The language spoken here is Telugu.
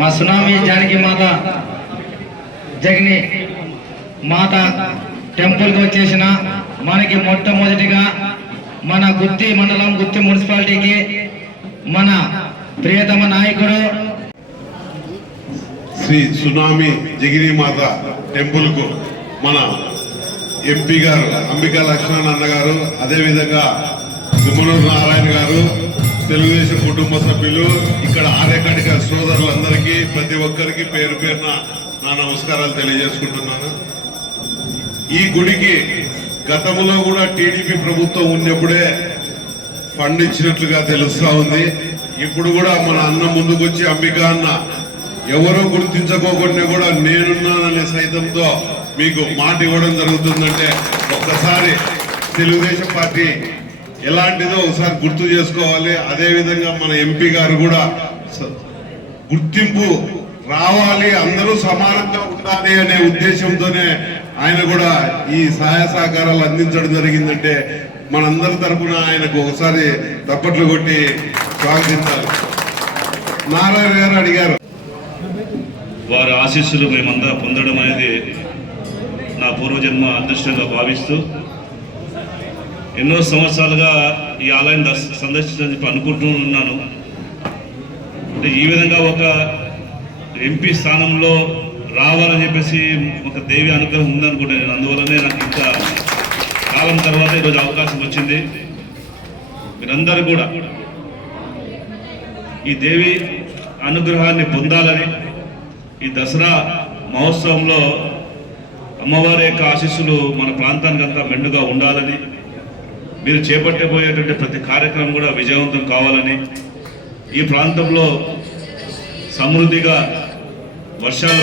మా సునామీ జానకి మాత జగని మాత టెంపుల్కి వచ్చేసిన మనకి మొట్టమొదటిగా మన గుత్తి మండలం గుత్తి మున్సిపాలిటీకి మన ప్రియతమ నాయకుడు శ్రీ సునామీ జగిని మాత టెంపుల్కు మన ఎంపీ గారు అంబికా లక్ష్మణ్ అన్న గారు, అదేవిధంగా తిమ్మనూరు నారాయణ గారు, తెలుగుదేశం కుటుంబ సభ్యులు, ఇక్కడ ఆర్యకటిక సోదరులందరికీ ప్రతి ఒక్కరికి పేరు పేరున నా నమస్కారాలు తెలియజేసుకుంటున్నాను. ఈ గుడికి గతంలో కూడా టీడీపీ ప్రభుత్వం ఉన్నప్పుడే ఫండ్ ఇచ్చినట్లుగా తెలుస్తా ఉంది. ఇప్పుడు కూడా మన అన్న ముందుకొచ్చి అంబికా అన్న ఎవరో గుర్తించకోకుండా కూడా నేనున్నాననే సైతంతో మీకు మాట ఇవ్వడం జరుగుతుందంటే ఒక్కసారి తెలుగుదేశం పార్టీ ఎలాంటిదో ఒకసారి గుర్తు చేసుకోవాలి. అదేవిధంగా మన ఎంపీ గారు కూడా గుర్తింపు రావాలి, అందరూ సమానంగా ఉండాలి అనే ఉద్దేశంతోనే ఆయన కూడా ఈ సహాయ సహకారాలు అందించడం జరిగిందంటే మనందరి తరఫున ఆయనకు ఒకసారి తప్పట్లు కొట్టి స్వాగతించాలి. నారాయణ గారు అడిగారు, వారి ఆశీస్సులు మేమంతా పొందడం అనేది నా పూర్వజన్మ అదృష్టంగా భావిస్తూ ఎన్నో సంవత్సరాలుగా ఈ ఆలయాన్ని సందర్శించని చెప్పి అనుకుంటూ ఉన్నాను. అంటే ఈ విధంగా ఒక ఎంపీ స్థానంలో రావాలని చెప్పేసి ఒక దేవి అనుగ్రహం ఉందనుకుంటాను నేను. అందువల్లనే నాకు ఇంత కాలం తర్వాత ఈరోజు అవకాశం వచ్చింది. మీరందరూ కూడా ఈ దేవి అనుగ్రహాన్ని పొందాలని, ఈ దసరా మహోత్సవంలో అమ్మవారి యొక్క ఆశీస్సులు మన ప్రాంతానికి అంతా మెండుగా ఉండాలని, మీరు చేపట్టబోయేటువంటి ప్రతి కార్యక్రమం కూడా విజయవంతం కావాలని, ఈ ప్రాంతంలో సమృద్ధిగా వర్షాలు